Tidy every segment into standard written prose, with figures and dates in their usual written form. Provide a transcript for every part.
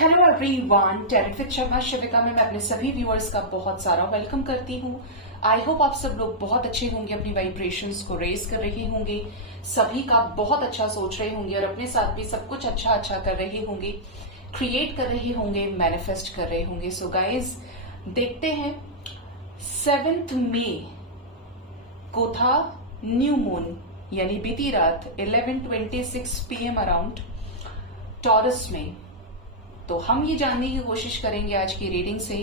Hello everyone, terrific Sharma शिविका में मैं अपने सभी व्यूअर्स का बहुत सारा वेलकम करती हूँ। आई होप आप सब लोग बहुत अच्छे होंगे, अपनी वाइब्रेशंस को रेज कर रहे होंगे, सभी का बहुत अच्छा सोच रहे होंगे और अपने साथ भी सब कुछ अच्छा कर रहे होंगे, क्रिएट कर रहे होंगे, मैनिफेस्ट कर रहे होंगे। सो गाइज, देखते हैं 7 मई को था न्यू मून, यानी बीती रात 11:26 PM अराउंड टॉरस में। तो हम ये जानने की कोशिश करेंगे आज की रीडिंग से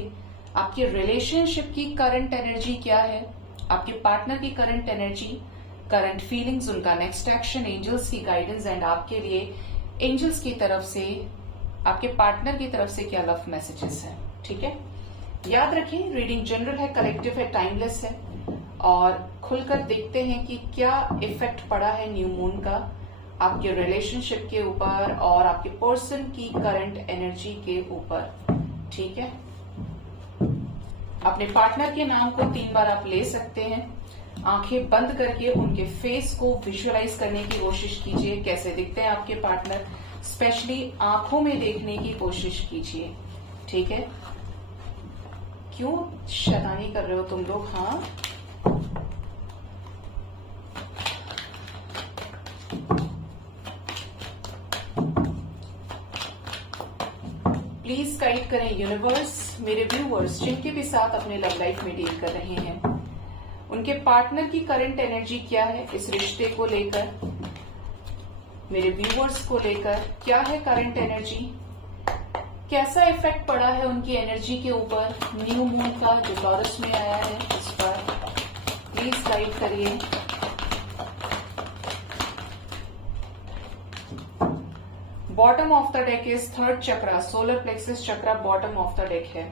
आपके रिलेशनशिप की करंट एनर्जी क्या है, आपके पार्टनर की करंट एनर्जी, करंट फीलिंग्स, उनका नेक्स्ट एक्शन, एंजल्स की गाइडेंस एंड आपके लिए एंजल्स की तरफ से, आपके पार्टनर की तरफ से क्या लव मैसेजेस हैं। ठीक है, याद रखें रीडिंग जनरल है, कलेक्टिव है, टाइमलेस है और खुलकर देखते हैं कि क्या इफेक्ट पड़ा है न्यू मून का आपके रिलेशनशिप के ऊपर और आपके पर्सन की करंट एनर्जी के ऊपर। ठीक है, अपने पार्टनर के नाम को 3 बार आप ले सकते हैं। आंखें बंद करके उनके फेस को विजुअलाइज करने की कोशिश कीजिए, कैसे दिखते हैं आपके पार्टनर, स्पेशली आंखों में देखने की कोशिश कीजिए। ठीक है, क्यों शैतानी कर रहे हो तुम लोग? हाँ, प्लीज गाइड करें यूनिवर्स मेरे व्यूअर्स जिनके भी साथ अपने लव लाइफ में डील कर रहे हैं, उनके पार्टनर की करंट एनर्जी क्या है इस रिश्ते को लेकर, मेरे व्यूअर्स को लेकर क्या है करंट एनर्जी, कैसा इफेक्ट पड़ा है उनकी एनर्जी के ऊपर न्यू मून का जो टॉरस में आया है इस पर। प्लीज गाइड करिए। Bottom of the deck is 3rd chakra, solar plexus chakra bottom of the deck है।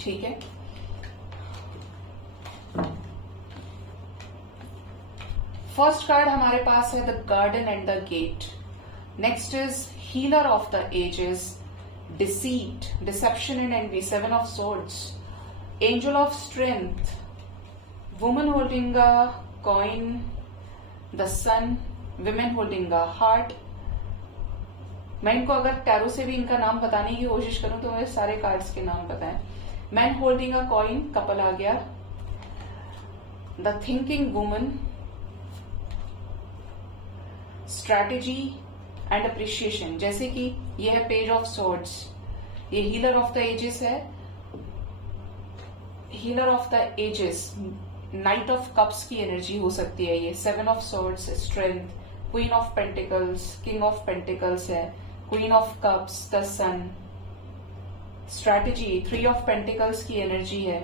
ठीक है, फर्स्ट कार्ड हमारे पास है the garden and the gate. Next is healer of the ages, deceit, deception and envy, 7 of swords, angel of strength, woman holding a coin, the sun, women holding a heart. मैं इनको अगर tarot से भी इनका नाम बताने की कोशिश करूं तो मुझे सारे कार्ड्स के नाम पता है। Man holding a coin, couple आ गया, the thinking woman, strategy and appreciation. जैसे कि ये है पेज ऑफ सोर्ड्स, ये हीलर ऑफ द एजेस है, healer of the ages, knight of cups की एनर्जी हो सकती है ये, 7 of swords, strength, queen of pentacles, king of pentacles है, queen of cups, the sun, strategy, 3 of pentacles की energy है।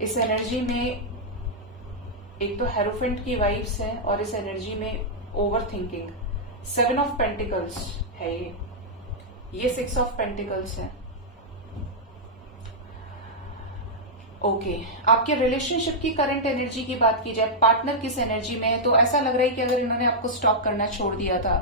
इस एनर्जी में एक तो हेरोफेंट की वाइब्स है और इस एनर्जी में ओवर थिंकिंग, 7 ऑफ पेंटिकल्स है ये 6 ऑफ पेंटिकल्स है। ओके, आपके रिलेशनशिप की करंट एनर्जी की बात की जाए, पार्टनर किस एनर्जी में है, तो ऐसा लग रहा है कि अगर इन्होंने आपको स्टॉप करना छोड़ दिया था,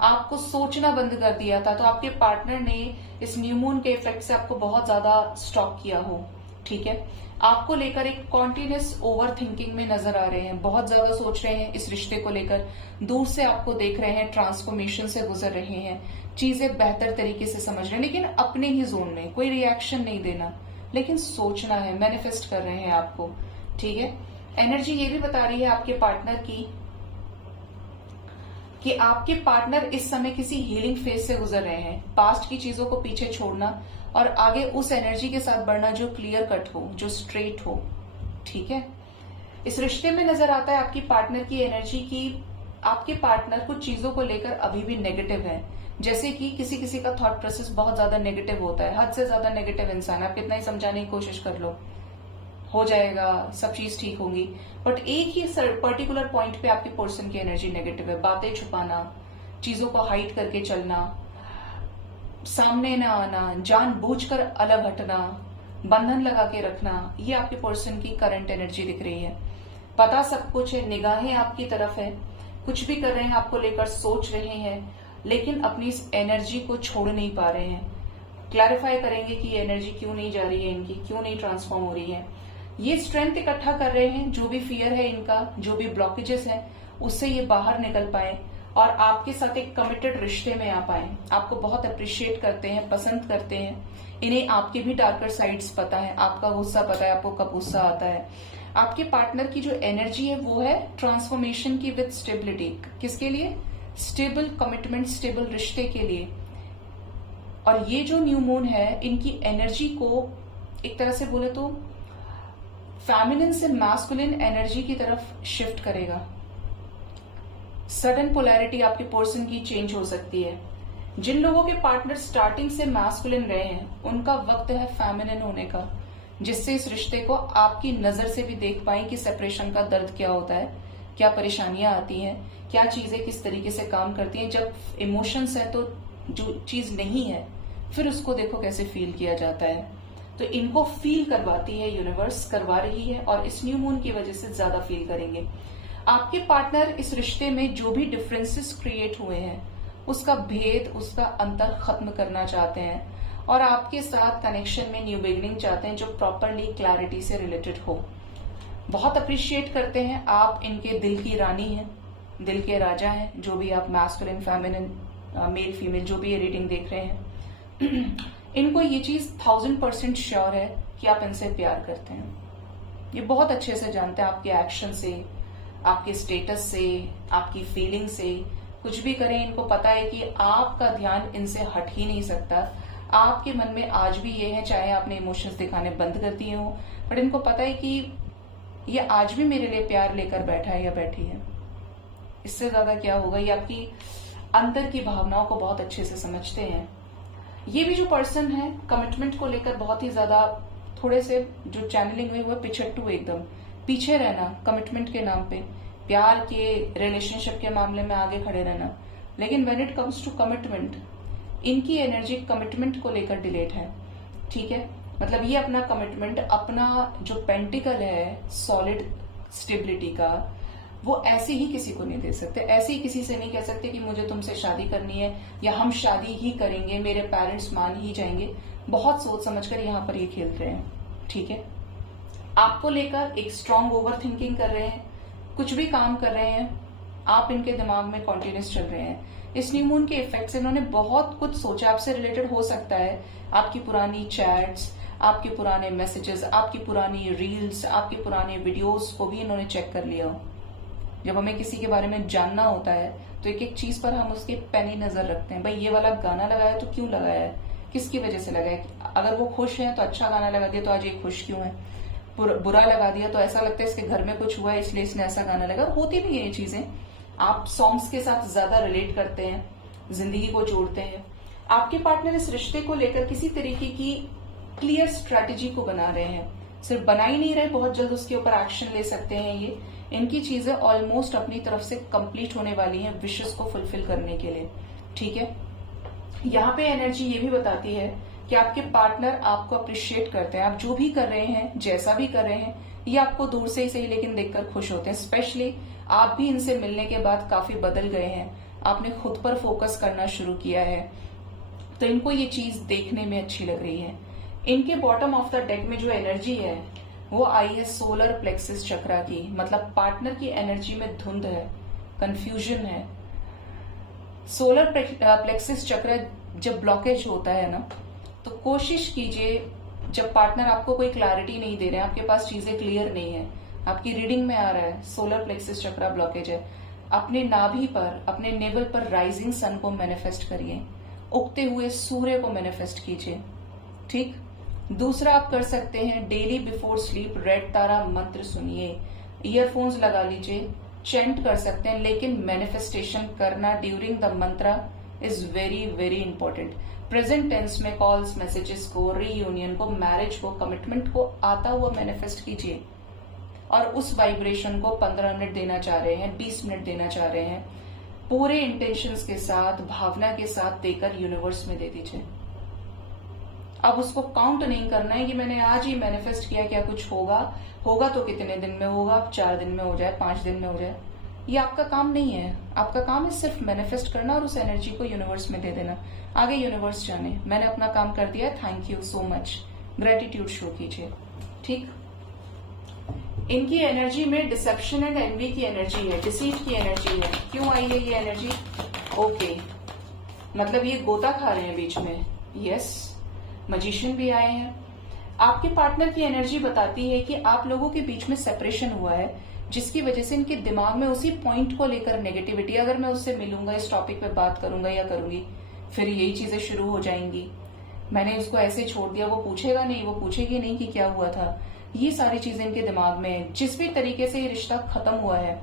आपको सोचना बंद कर दिया था, तो आपके पार्टनर ने इस न्यू मून के इफेक्ट से आपको बहुत ज्यादा स्टॉप किया हो। ठीक है, आपको लेकर एक कॉन्टिन्यूस ओवर थिंकिंग में नजर आ रहे हैं, बहुत ज्यादा सोच रहे हैं इस रिश्ते को लेकर, दूर से आपको देख रहे हैं, ट्रांसफॉर्मेशन से गुजर रहे हैं, चीजें बेहतर तरीके से समझ रहे हैं, लेकिन अपने ही जोन में, कोई रिएक्शन नहीं देना, लेकिन सोचना है, मैनिफेस्ट कर रहे हैं आपको। ठीक है, एनर्जी ये भी बता रही है आपके पार्टनर की कि आपके पार्टनर इस समय किसी हीलिंग फेज से गुजर रहे हैं, पास्ट की चीजों को पीछे छोड़ना और आगे उस एनर्जी के साथ बढ़ना जो क्लियर कट हो, जो स्ट्रेट हो। ठीक है, इस रिश्ते में नजर आता है आपकी पार्टनर की एनर्जी की आपके पार्टनर कुछ चीजों को लेकर अभी भी नेगेटिव है। जैसे कि किसी किसी का थॉट प्रोसेस बहुत ज्यादा नेगेटिव होता है, हद से ज्यादा नेगेटिव इंसान, आप कितना ही समझाने की कोशिश कर लो, हो जाएगा, सब चीज ठीक होंगी, बट एक ही पर्टिकुलर पॉइंट पे आपके पर्सन की एनर्जी नेगेटिव है। बातें छुपाना, चीजों को हाइड करके चलना, सामने न आना, जानबूझकर अलग हटना, बंधन लगा के रखना, ये आपके पर्सन की करंट एनर्जी दिख रही है। पता सब कुछ है, निगाहें आपकी तरफ है, कुछ भी कर रहे हैं आपको लेकर, सोच रहे हैं, लेकिन अपनी इस एनर्जी को छोड़ नहीं पा रहे हैं। क्लैरिफाई करेंगे कि ये एनर्जी क्यों नहीं जा रही है इनकी, क्यों नहीं ट्रांसफॉर्म हो रही है। ये स्ट्रेंथ इकट्ठा कर रहे हैं, जो भी फियर है इनका, जो भी ब्लॉकेजेस हैं, उससे ये बाहर निकल पाए, और आपके साथ एक कमिटेड रिश्ते में आ पाए। आपको बहुत अप्रिशिएट करते हैं, पसंद करते हैं। इन्हें आपके भी डार्कर साइड्स पता है, आपका गुस्सा पता है, आपको कब गुस्सा आता है। आपके पार्टनर की जो एनर्जी है वो है ट्रांसफॉर्मेशन की विद स्टेबिलिटी। किसके लिए? स्टेबल कमिटमेंट, स्टेबल रिश्ते के लिए। और ये जो न्यू मून है, इनकी एनर्जी को एक तरह से बोले तो फेमिनिन से मैस्कुलिन एनर्जी की तरफ शिफ्ट करेगा। सडन पोलैरिटी आपके पर्सन की चेंज हो सकती है। जिन लोगों के पार्टनर स्टार्टिंग से मैस्कुलिन रहे हैं, उनका वक्त है फेमिनिन होने का, जिससे इस रिश्ते को आपकी नजर से भी देख पाए कि सेपरेशन का दर्द क्या होता है, क्या परेशानियां आती हैं, क्या चीजें किस तरीके से काम करती हैं। जब इमोशंस है तो जो चीज नहीं है, फिर उसको देखो कैसे फील किया जाता है। तो इनको फील करवाती है यूनिवर्स, करवा रही है, और इस न्यू मून की वजह से ज्यादा फील करेंगे। आपके पार्टनर इस रिश्ते में जो भी डिफरेंसेस क्रिएट हुए हैं, उसका भेद, उसका अंतर खत्म करना चाहते हैं, और आपके साथ कनेक्शन में न्यू बिगिनिंग चाहते हैं जो प्रॉपरली क्लैरिटी से रिलेटेड हो। बहुत अप्रिशिएट करते हैं, आप इनके दिल की रानी हैं, दिल के राजा हैं। जो भी आप मैस्कुलिन, फेमिनिन, मेल फीमेल जो भी ये रीडिंग देख रहे हैं, इनको ये चीज 1000% श्योर है कि आप इनसे प्यार करते हैं। ये बहुत अच्छे से जानते हैं, आपके एक्शन से, आपके स्टेटस से, आपकी फीलिंग से। कुछ भी करें, इनको पता है कि आपका ध्यान इनसे हट ही नहीं सकता। आपके मन में आज भी ये है, चाहे आपने इमोशंस दिखाने बंद कर दिए हो, बट इनको पता है कि ये आज भी मेरे लिए प्यार लेकर बैठा है या बैठी है। इससे ज्यादा क्या होगा? ये आपकी अंदर की भावनाओं को बहुत अच्छे से समझते हैं। ये भी जो पर्सन है, कमिटमेंट को लेकर बहुत ही ज्यादा थोड़े से जो चैनलिंग हुई वो पिछट्टू, एकदम पीछे रहना कमिटमेंट के नाम पे, प्यार के रिलेशनशिप के मामले में आगे खड़े रहना। लेकिन when it comes to commitment, इनकी एनर्जी कमिटमेंट को लेकर डिलेट है। ठीक है, मतलब ये अपना कमिटमेंट, अपना जो पेंटिकल है सॉलिड स्टेबिलिटी का, वो ऐसे ही किसी को नहीं दे सकते। ऐसे ही किसी से नहीं कह सकते कि मुझे तुमसे शादी करनी है या हम शादी ही करेंगे, मेरे पेरेंट्स मान ही जाएंगे। बहुत सोच समझकर यहाँ पर ये खेल रहे हैं। ठीक है, आपको लेकर एक स्ट्रांग ओवर थिंकिंग कर रहे हैं, कुछ भी काम कर रहे हैं, आप इनके दिमाग में कॉन्टिन्यूस चल रहे हैं। इस न्यू मून के इफेक्ट से इन्होंने बहुत कुछ सोचा। आपसे रिलेटेड हो सकता है आपकी पुरानी चैट्स, आपके पुराने मैसेजेस, आपकी पुरानी रील्स, आपके पुराने वीडियोस को भी इन्होंने चेक कर लिया। जब हमें किसी के बारे में जानना होता है तो एक एक चीज पर हम उसके पैनी नजर रखते हैं। भाई ये वाला गाना लगाया तो क्यों लगाया है, किसकी वजह से लगाया? अगर वो खुश है तो अच्छा गाना लगा दिया, तो आज ये खुश क्यों है? बुरा लगा दिया तो ऐसा लगता है इसके घर में कुछ हुआ है इसलिए इसने ऐसा गाना लगा। होती भी है ये चीजें। आप सॉन्ग्स के साथ ज्यादा रिलेट करते हैं, जिंदगी को जोड़ते हैं। आपके पार्टनर इस रिश्ते को लेकर किसी तरीके की क्लियर स्ट्रेटेजी को बना रहे हैं। सिर्फ बना ही नहीं रहे, बहुत जल्द उसके ऊपर एक्शन ले सकते हैं। ये इनकी चीजें ऑलमोस्ट अपनी तरफ से कंप्लीट होने वाली हैं विशेस को फुलफिल करने के लिए। ठीक है, यहाँ पे एनर्जी ये भी बताती है कि आपके पार्टनर आपको अप्रिशिएट करते हैं। आप जो भी कर रहे हैं, जैसा भी कर रहे हैं, ये आपको दूर से ही सही लेकिन देखकर खुश होते हैं। स्पेशली आप भी इनसे मिलने के बाद काफी बदल गए हैं, आपने खुद पर फोकस करना शुरू किया है, तो इनको ये चीज देखने में अच्छी लग रही है। इनके बॉटम ऑफ द डेक में जो एनर्जी है वो आई है सोलर प्लेक्सिस चक्रा की। मतलब पार्टनर की एनर्जी में धुंध है, कंफ्यूजन है। सोलर प्लेक्सिस चक्र जब ब्लॉकेज होता है ना, तो कोशिश कीजिए, जब पार्टनर आपको कोई क्लैरिटी नहीं दे रहे हैं, आपके पास चीजें क्लियर नहीं है, आपकी रीडिंग में आ रहा है सोलर प्लेक्सिस चक्रा ब्लॉकेज है, अपने नाभि पर, अपने नेवल पर राइजिंग सन को मैनिफेस्ट करिए, उगते हुए सूर्य को मैनिफेस्ट कीजिए। ठीक। दूसरा आप कर सकते हैं, डेली बिफोर स्लीप रेड तारा मंत्र सुनिए, ईयरफोन्स लगा लीजिए, चेंट कर सकते हैं, लेकिन मैनिफेस्टेशन करना during the mantra is very very important. Present tense में कॉल्स, मैसेजेस को, रीयूनियन को, मैरिज को, कमिटमेंट को आता हुआ मैनिफेस्ट कीजिए, और उस वाइब्रेशन को 15 मिनट देना चाह रहे हैं, 20 मिनट देना चाह रहे हैं, पूरे इंटेंशंस के साथ, भावना के साथ देकर यूनिवर्स में दे दीजिए। अब उसको काउंट नहीं करना है कि मैंने आज ही मैनिफेस्ट किया, क्या कुछ होगा, होगा तो कितने दिन में होगा, 4 दिन में हो जाए, 5 दिन में हो जाए, ये आपका काम नहीं है। आपका काम है सिर्फ मैनिफेस्ट करना और उस एनर्जी को यूनिवर्स में दे देना। आगे यूनिवर्स जाने, मैंने अपना काम कर दिया है, thank you so much, gratitude show कीजिए। ठीक। इनकी एनर्जी में डिसेप्शन एंड एनवी की एनर्जी है, डिसीट की एनर्जी है। क्यों आई है ये एनर्जी? ओके, मतलब ये गोता खा रहे हैं बीच में। यस, मजिशियन भी आए हैं। आपके पार्टनर की एनर्जी बताती है कि आप लोगों के बीच में सेपरेशन हुआ है, जिसकी वजह से इनके दिमाग में उसी पॉइंट को लेकर नेगेटिविटी, अगर मैं उससे मिलूंगा, इस टॉपिक पे बात करूंगा या करूंगी, फिर यही चीजें शुरू हो जाएंगी। मैंने उसको ऐसे छोड़ दिया, वो पूछेगा नहीं, वो पूछेगी नहीं कि क्या हुआ था। ये सारी चीजें इनके दिमाग में है। जिस भी तरीके से ये रिश्ता खत्म हुआ है,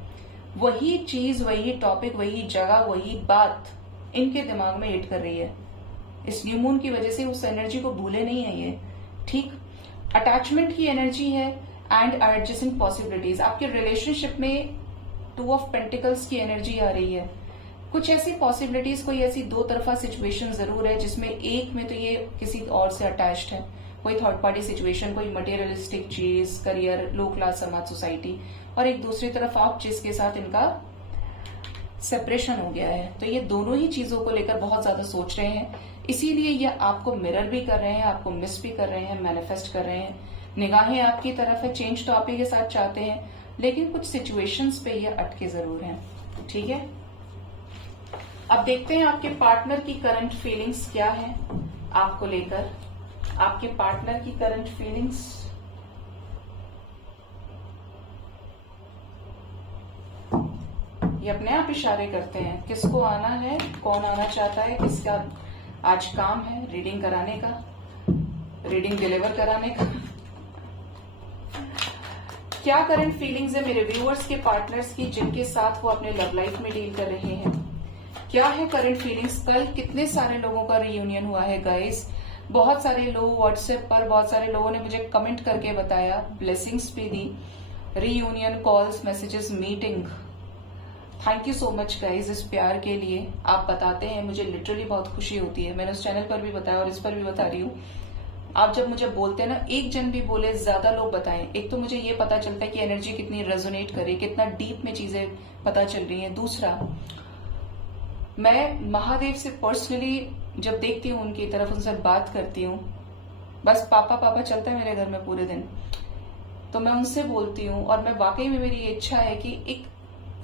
वही चीज, वही टॉपिक, वही जगह, वही बात इनके दिमाग में हिट कर रही है। इस न्यू मून की वजह से उस एनर्जी को भूले नहीं है ये। ठीक, अटैचमेंट की एनर्जी है एंड एडजस्टिंग पॉसिबिलिटीज। आपके रिलेशनशिप में 2 ऑफ पेंटिकल्स की एनर्जी आ रही है। कुछ ऐसी पॉसिबिलिटीज, कोई ऐसी दो तरफा सिचुएशन जरूर है, जिसमें एक में तो ये किसी और से अटैच्ड है, कोई थर्ड पार्टी सिचुएशन, कोई मटेरियलिस्टिक चीज, करियर, लो क्लास समाज, सोसाइटी, और एक दूसरी तरफ आप जिसके साथ इनका सेपरेशन हो गया है। तो ये दोनों ही चीजों को लेकर बहुत ज्यादा सोच रहे हैं, इसीलिए ये आपको मिरर भी कर रहे हैं, आपको मिस भी कर रहे हैं, मैनिफेस्ट कर रहे हैं। निगाहें आपकी तरफ है, चेंज तो आप ही के साथ चाहते हैं, लेकिन कुछ सिचुएशंस पे ये अटके जरूर हैं। ठीक है, अब देखते हैं आपके पार्टनर की करंट फीलिंग्स क्या है आपको लेकर। आपके पार्टनर की करंट फीलिंग्स, ये अपने आप इशारे करते हैं किसको आना है, कौन आना चाहता है, किसका आज काम है रीडिंग कराने का, रीडिंग डिलीवर कराने का। क्या करंट फीलिंग्स है मेरे व्यूअर्स के पार्टनर्स की, जिनके साथ वो अपने लव लाइफ में डील कर रहे हैं। क्या है करंट फीलिंग्स। कल कितने सारे लोगों का रियूनियन हुआ है गाइस, बहुत सारे लोग व्हाट्सएप पर, बहुत सारे लोगों ने मुझे कमेंट करके बताया, ब्लेसिंग्स भी दी, reunion calls, messages, meeting. Thank you so much guys इस प्यार के लिए। आप बताते हैं, मुझे लिटरली बहुत खुशी होती है। मैंने उस चैनल पर भी बताया और इस पर भी बता रही हूँ। आप जब मुझे बोलते हैं ना, एक जन भी बोले, ज्यादा लोग बताएं, एक तो मुझे ये पता चलता है कि एनर्जी कितनी रेजोनेट करे, कितना डीप में चीजें पता चल रही हैं। दूसरा, मैं महादेव से पर्सनली जब देखती हूँ उनकी तरफ, उनसे बात करती हूँ, बस पापा पापा चलता है मेरे घर में पूरे दिन, तो मैं उनसे बोलती हूँ। और मैं वाकई में, मेरी इच्छा है कि एक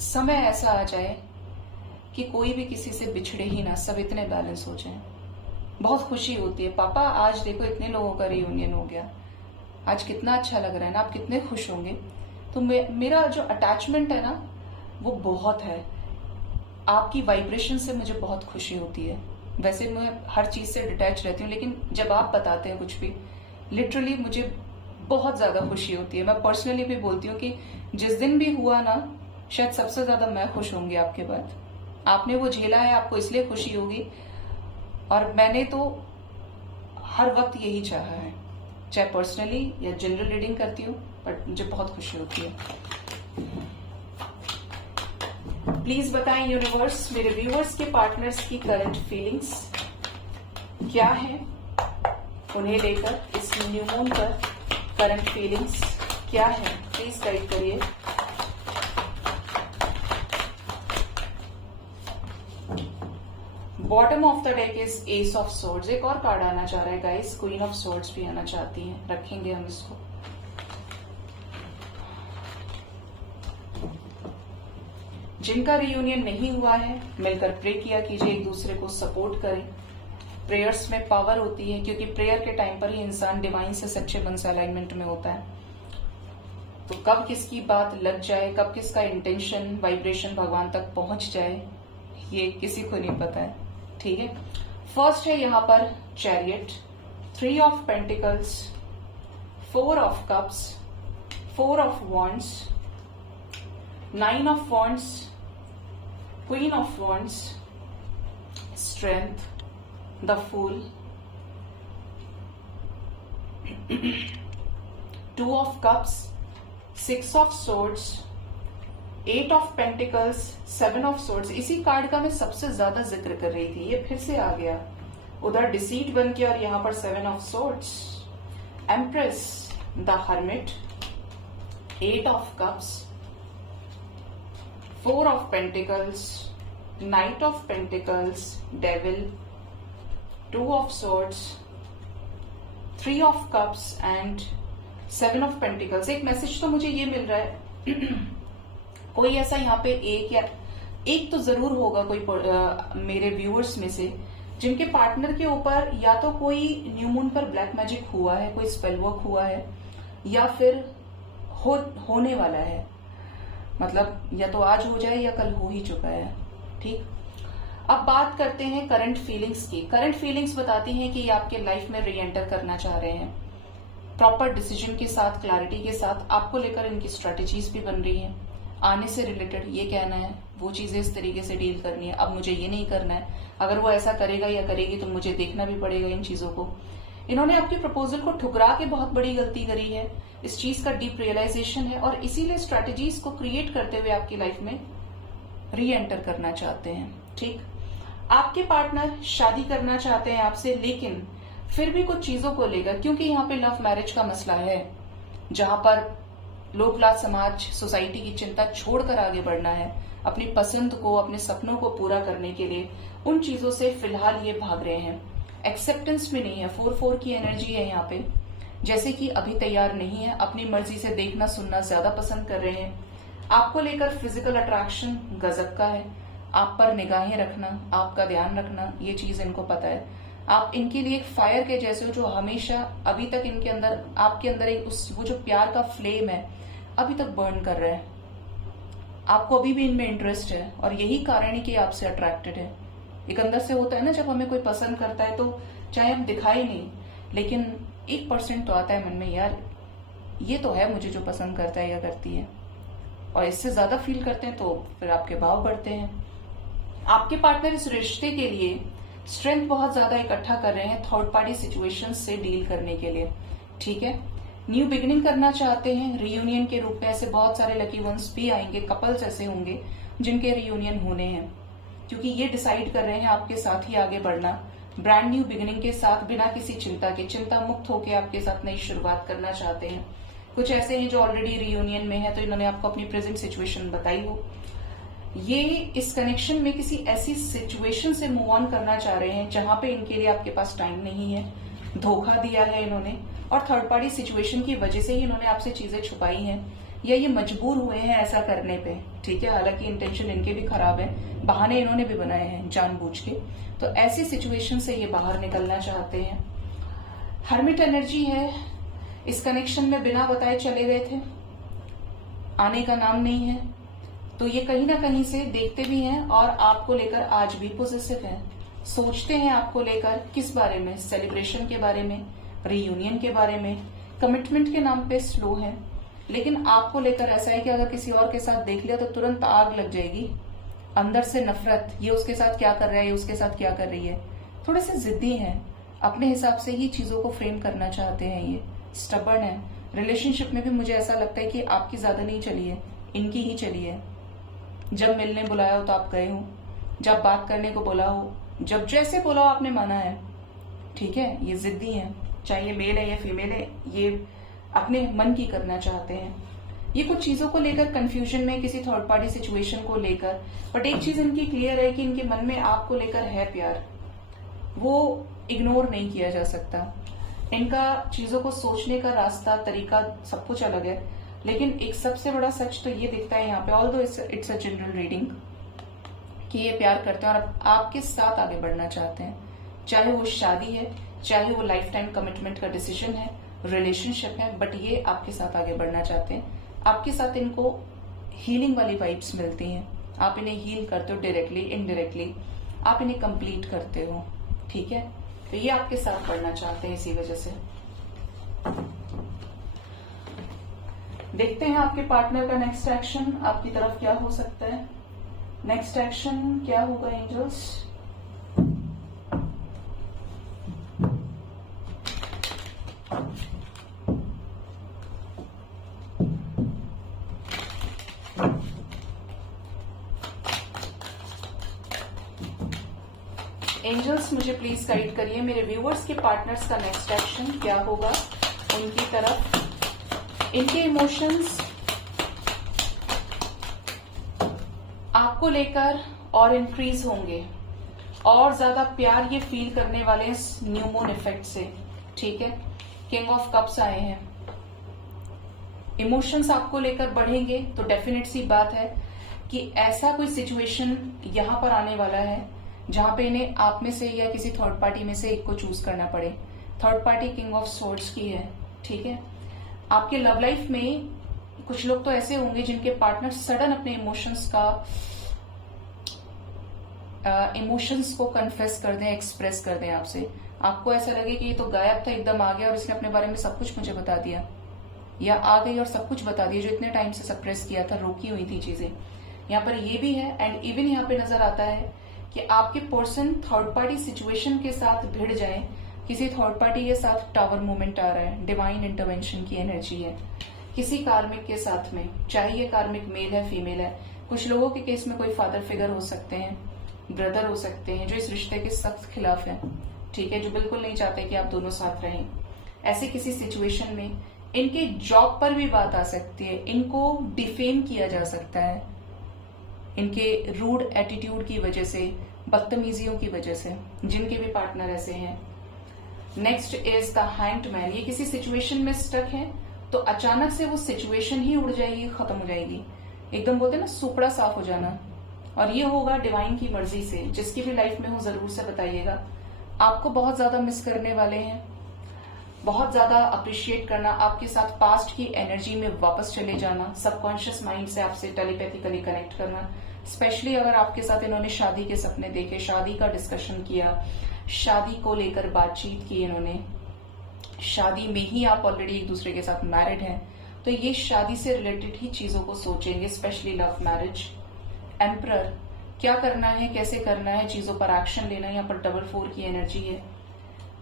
समय ऐसा आ जाए कि कोई भी किसी से बिछड़े ही ना, सब इतने बैलेंस हो जाएं। बहुत खुशी होती है। पापा आज देखो इतने लोगों का रियूनियन हो गया, आज कितना अच्छा लग रहा है ना, आप कितने खुश होंगे। तो मेरा जो अटैचमेंट है ना, वो बहुत है। आपकी वाइब्रेशन से मुझे बहुत खुशी होती है। वैसे मैं हर चीज से डिटैच रहती हूँ, लेकिन जब आप बताते हैं कुछ भी, लिटरली मुझे बहुत ज्यादा खुशी होती है। मैं पर्सनली भी बोलती हूँ कि जिस दिन भी हुआ ना, शायद सबसे ज्यादा मैं खुश होंगी आपके बाद। आपने वो झेला है, आपको इसलिए खुशी होगी, और मैंने तो हर वक्त यही चाहा है, चाहे पर्सनली या जनरल रीडिंग करती हूँ, बट मुझे बहुत खुशी होती है। प्लीज बताएं यूनिवर्स, मेरे व्यूअर्स के पार्टनर्स की करंट फीलिंग्स क्या है, उन्हें लेकर इस न्यू मून पर करंट फीलिंग्स क्या है, प्लीज गाइड करिए। Bottom of the deck is S of swords. एक और कार्ड आना चाह रहा है गाइस, क्वीन ऑफ सोर्ड्स भी आना चाहती हैं, रखेंगे हम इसको। जिनका रियूनियन नहीं हुआ है, मिलकर प्रे किया कीजिए, एक दूसरे को सपोर्ट करें। प्रेयर्स में पावर होती है, क्योंकि प्रेयर के टाइम पर ही इंसान डिवाइन से सच्चे मन से अलाइनमेंट में होता है। तो कब किसकी बात लग जाए, कब किसका इंटेंशन, वाइब्रेशन भगवान तक पहुंच जाए, ये किसी को नहीं पता है। ठीक है, फर्स्ट है यहां पर chariot, 3 of pentacles, 4 of cups, 4 of wands, 9 of wands, queen of wands, strength, the fool, 2 of cups, 6 of swords, 8 of pentacles, 7 of swords. इसी कार्ड का मैं सबसे ज्यादा जिक्र कर रही थी, ये फिर से आ गया, उधर डिसीट बन के, और यहां पर 7 of swords, empress, the hermit, 8 of cups, 4 of pentacles, night of pentacles, devil, 2 of swords, 3 of cups and 7 of pentacles. एक मैसेज तो मुझे ये मिल रहा है कोई ऐसा यहाँ पे एक या एक तो जरूर होगा कोई मेरे व्यूअर्स में से जिनके पार्टनर के ऊपर या तो कोई न्यू मून पर ब्लैक मैजिक हुआ है, कोई स्पेल वर्क हुआ है, या फिर होने वाला है। मतलब या तो आज हो जाए या कल हो ही चुका है। ठीक, अब बात करते हैं करंट फीलिंग्स की। करंट फीलिंग्स बताती हैं कि ये आपके लाइफ में री एंटर करना चाह रहे हैं। प्रॉपर डिसीजन के साथ, क्लैरिटी के साथ आपको लेकर इनकी स्ट्रेटेजीज भी बन रही हैं। आने से रिलेटेड ये कहना है, वो चीजें इस तरीके से डील करनी है, अब मुझे ये नहीं करना है, अगर वो ऐसा करेगा या करेगी तो मुझे देखना भी पड़ेगा इन चीजों को। इन्होंने आपकी प्रपोजल को ठुकरा के बहुत बड़ी गलती करी है, इस चीज का डीप रियलाइजेशन है, और इसीलिए स्ट्रेटेजीज को क्रिएट करते हुए आपकी लाइफ में री एंटर करना चाहते हैं। ठीक, आपके पार्टनर शादी करना चाहते हैं आपसे, लेकिन फिर भी कुछ चीजों को लेकर, क्योंकि यहाँ पे लव मैरिज का मसला है, जहां पर लोक लाज समाज, सोसाइटी की चिंता छोड़कर आगे बढ़ना है, अपनी पसंद को, अपने सपनों को पूरा करने के लिए उन चीजों से फिलहाल ये भाग रहे हैं। एक्सेप्टेंस में नहीं है, 4-4 की एनर्जी है यहाँ पे, जैसे कि अभी तैयार नहीं है, अपनी मर्जी से देखना सुनना ज्यादा पसंद कर रहे हैं। आपको लेकर फिजिकल अट्रैक्शन गजब का है, आप पर निगाहें रखना, आपका ध्यान रखना, ये चीज इनको पता है। आप इनके लिए एक फायर के जैसे हो, जो हमेशा अभी तक इनके अंदर, आपके अंदर एक वो जो प्यार का फ्लेम है अभी तक बर्न कर रहा है। आपको अभी भी इनमें इंटरेस्ट है, और यही कारण है कि आपसे अट्रैक्टेड है। एक अंदर से होता है ना, जब हमें कोई पसंद करता है तो चाहे हम दिखाए नहीं, लेकिन 1% तो आता है मन में, यार ये तो है मुझे जो पसंद करता है या करती है, और इससे ज्यादा फील करते हैं तो फिर आपके भाव बढ़ते हैं। आपके पार्टनर इस रिश्ते के लिए स्ट्रेंथ बहुत ज्यादा इकट्ठा कर रहे हैं थर्ड पार्टी सिचुएशन से डील करने के लिए। ठीक है, न्यू बिगिनिंग करना चाहते हैं, रियूनियन के रूप में ऐसे बहुत सारे लकी वंस भी आएंगे, कपल्स ऐसे होंगे जिनके रियूनियन होने हैं, क्योंकि ये डिसाइड कर रहे हैं आपके साथ ही आगे बढ़ना, ब्रांड न्यू बिगिनिंग के साथ, बिना किसी चिंता के, चिंता मुक्त होकर आपके साथ नई शुरुआत करना चाहते हैं। कुछ ऐसे हैं जो ऑलरेडी रियूनियन में है, तो इन्होंने आपको अपनी प्रेजेंट सिचुएशन बताई हो। ये इस कनेक्शन में किसी ऐसी सिचुएशन से मूव ऑन करना चाह रहे हैं जहां पे इनके लिए आपके पास टाइम नहीं है, धोखा दिया है इन्होंने, और थर्ड पार्टी सिचुएशन की वजह से ही इन्होंने आपसे चीजें छुपाई हैं, या ये मजबूर हुए हैं ऐसा करने पे। ठीक है, हालांकि इंटेंशन इनके भी खराब है, बहाने इन्होंने भी बनाए हैं जानबूझ के। तो ऐसी सिचुएशन से ये बाहर निकलना चाहते हैं। हर्मिट एनर्जी है, इस कनेक्शन में बिना बताए चले गए थे, आने का नाम नहीं है, तो ये कहीं ना कहीं से देखते भी हैं और आपको लेकर आज भी पॉजिटिव हैं, सोचते हैं आपको लेकर किस बारे में, सेलिब्रेशन के बारे में, रीयूनियन के बारे में, कमिटमेंट के नाम पे स्लो है, लेकिन आपको लेकर ऐसा है कि अगर किसी और के साथ देख लिया तो तुरंत आग लग जाएगी, अंदर से नफरत, ये उसके साथ क्या कर रहा है, ये उसके साथ क्या कर रही है। थोड़े से जिद्दी हैं, अपने हिसाब से ही चीजों को फ्रेम करना चाहते हैं, ये स्टबर्न है। रिलेशनशिप में भी मुझे ऐसा लगता है कि आपकी ज्यादा नहीं चली है, इनकी ही चली है। जब मिलने बुलाया हो तो आप गए हो, जब बात करने को बोला हो, जब जैसे बोला हो आपने माना है। ठीक है, ये जिद्दी है, चाहे ये मेल है या फीमेल है, ये अपने मन की करना चाहते हैं। ये कुछ चीजों को लेकर कंफ्यूजन में, किसी थर्ड पार्टी सिचुएशन को लेकर, बट एक चीज इनकी क्लियर है कि इनके मन में आपको लेकर है प्यार, वो इग्नोर नहीं किया जा सकता। इनका चीजों को सोचने का रास्ता, तरीका सब कुछ अलग है, लेकिन एक सबसे बड़ा सच तो ये दिखता है यहाँ पे, although it's a general reading, कि ये प्यार करते हैं और आपके साथ आगे बढ़ना चाहते हैं, चाहे वो शादी है, चाहे वो लाइफ टाइम कमिटमेंट का डिसीजन है, रिलेशनशिप है, बट ये आपके साथ आगे बढ़ना चाहते हैं। आपके साथ इनको हीलिंग वाली वाइब्स मिलती हैं, आप इन्हें हील करते हो डायरेक्टली, इनडायरेक्टली, आप इन्हें कंप्लीट करते हो। ठीक है, तो ये आपके साथ बढ़ना चाहते हैं, इसी वजह से। देखते हैं आपके पार्टनर का नेक्स्ट एक्शन आपकी तरफ क्या हो सकता है। नेक्स्ट एक्शन क्या होगा एंजल्स? एंजल्स मुझे प्लीज गाइड करिए, मेरे व्यूअर्स के पार्टनर्स का नेक्स्ट एक्शन क्या होगा उनकी तरफ। इनके इमोशंस आपको लेकर और इंक्रीज होंगे, और ज्यादा प्यार ये फील करने वाले इस न्यू मून इफेक्ट से। ठीक है, किंग ऑफ कप्स आए हैं, इमोशंस आपको लेकर बढ़ेंगे, तो डेफिनेट सी बात है कि ऐसा कोई सिचुएशन यहां पर आने वाला है जहां पे इन्हें आप में से या किसी थर्ड पार्टी में से एक को चूज करना पड़े। Third party king of swords की है, ठीक है। आपके लव लाइफ में कुछ लोग तो ऐसे होंगे जिनके पार्टनर सडन अपने इमोशंस को कन्फेस कर दें, एक्सप्रेस कर दें आपसे। आपको ऐसा लगे कि ये तो गायब था, एकदम आ गया और इसने अपने बारे में सब कुछ मुझे बता दिया, या आ गई और सब कुछ बता दिया जो इतने टाइम से सप्रेस किया था, रोकी हुई थी चीजें। यहाँ पर ये भी है। एंड इवन यहाँ पे नजर आता है कि आपके पर्सन थर्ड पार्टी सिचुएशन के साथ भिड़ जाए, किसी थर्ड पार्टी के साथ टावर मूवमेंट आ रहा है, डिवाइन इंटरवेंशन की एनर्जी है किसी कार्मिक के साथ में, चाहे ये कार्मिक मेल है फीमेल है। कुछ लोगों के केस में कोई फादर फिगर हो सकते हैं, ब्रदर हो सकते हैं जो इस रिश्ते के सख्त खिलाफ है, ठीक है, जो बिल्कुल नहीं चाहते कि आप दोनों साथ रहें। ऐसे किसी सिचुएशन में इनके जॉब पर भी बात आ सकती है, इनको डिफेम किया जा सकता है इनके रूड एटीट्यूड की वजह से, बदतमीजियों की वजह से, जिनके भी पार्टनर ऐसे हैं। Next is the hanged man. ये किसी सिचुएशन में स्टक है तो अचानक से वो सिचुएशन ही उड़ जाएगी, खत्म हो जाएगी, एकदम बोलते हैं ना सुपड़ा साफ हो जाना। और ये होगा डिवाइन की मर्जी से। जिसकी भी लाइफ में हो जरूर से बताइएगा। आपको बहुत ज्यादा मिस करने वाले हैं, बहुत ज्यादा अप्रिशिएट करना, आपके साथ पास्ट की एनर्जी में वापस चले जाना, सबकॉन्शियस माइंड से आपसे टेलीपैथिकली कनेक्ट करना। स्पेशली अगर आपके साथ इन्होंने शादी के सपने देखे, शादी का डिस्कशन किया, शादी को लेकर बातचीत की इन्होंने, शादी में ही आप ऑलरेडी एक दूसरे के साथ मैरिड हैं, तो ये शादी से रिलेटेड ही चीजों को सोचेंगे, स्पेशली लव मैरिज। एम्परर, क्या करना है, कैसे करना है, चीजों पर एक्शन लेना। यहाँ पर डबल 4 की एनर्जी है।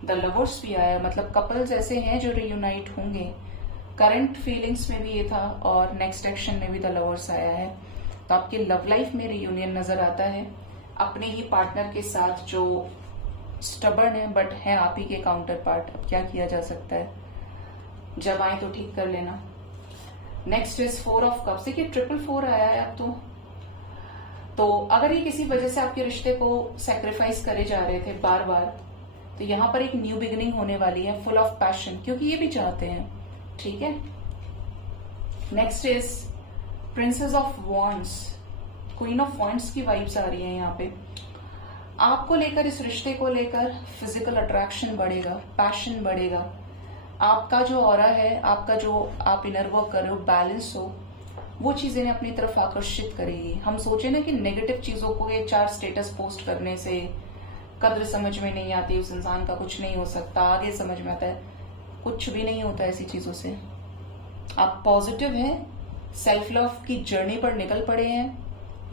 द लवर्स भी आया, मतलब कपल्स ऐसे हैं जो रियूनाइट होंगे। करंट फीलिंग्स में भी ये था और नेक्स्ट एक्शन में भी द लवर्स आया है। तो आपके लव लाइफ में रियूनियन नजर आता है अपने ही पार्टनर के साथ जो स्टबर्न है बट है आप ही के काउंटर पार्ट। अब क्या किया जा सकता है, जब आए तो ठीक कर लेना। Next is 4 of cups. देखिए 444 आया है अब तो अगर ये किसी वजह से आपके रिश्ते को सेक्रीफाइस करे जा रहे थे बार बार, तो यहां पर एक न्यू बिगिनिंग होने वाली है, फुल ऑफ पैशन, क्योंकि ये भी चाहते हैं, ठीक है। Next is princess of wands. Queen of wands की वाइब्स आ रही है यहाँ पे। आपको लेकर, इस रिश्ते को लेकर फिजिकल अट्रैक्शन बढ़ेगा, पैशन बढ़ेगा। आपका जो ऑरा है, आपका जो आप इनर वर्क कर रहे हो, बैलेंस हो, वो चीजें इन्हें अपनी तरफ आकर्षित करेगी। हम सोचे ना कि नेगेटिव चीजों को ये 4 स्टेटस पोस्ट करने से कद्र समझ में नहीं आती, उस इंसान का कुछ नहीं हो सकता, आगे समझ में आता है, कुछ भी नहीं होता ऐसी चीजों से। आप पॉजिटिव हैं, सेल्फ लव की जर्नी पर निकल पड़े हैं।